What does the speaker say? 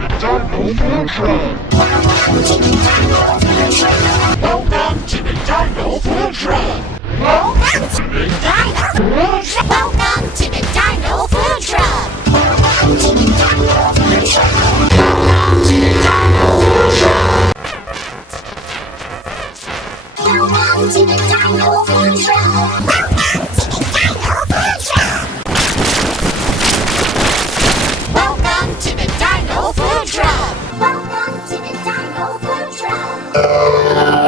Welcome to the Dino Food Truck. Welcome to the Dino Food Truck. Welcome to the Dino Food Truck. Welcome to the Dino Food Truck. Welcome to the Dino Food Truck. Welcome to the Dino Food Truck. Welcome to the Dino Food Truck. Welcome to the Dino Food Truck. Welcome to the Dino Food Truck.